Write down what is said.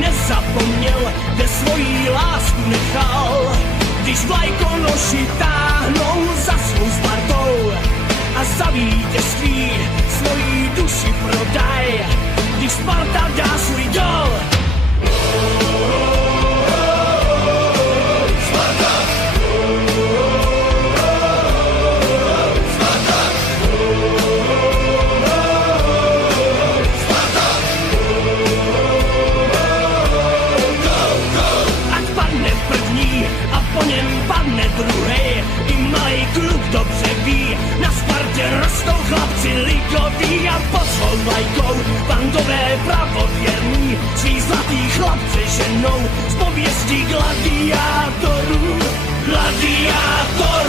nezapomněl, kde svojí lásku nechal. Když vlajkonoši táhnou za svou Spartou a za vítězství svojí duši prodaj, když Sparta dá svůj gol. Po něm padne druhej, i malej kluk dobře ví, na Spartě rostou chlapci ligoví a pod svou vlajkou bandové pravověrní svý zlatý chlapce ženou z pověstí gladiátorů. Gladiátor!